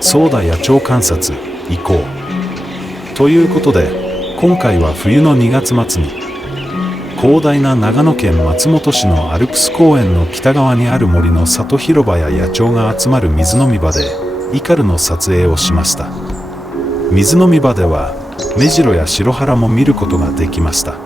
そうだ野鳥観察行こうということで、今回は冬の2月末に広大な長野県松本市のアルプス公園の北側にある森の里広場や野鳥が集まる水飲み場でイカルの撮影をしました。水飲み場ではメジロやシロハラも見ることができました。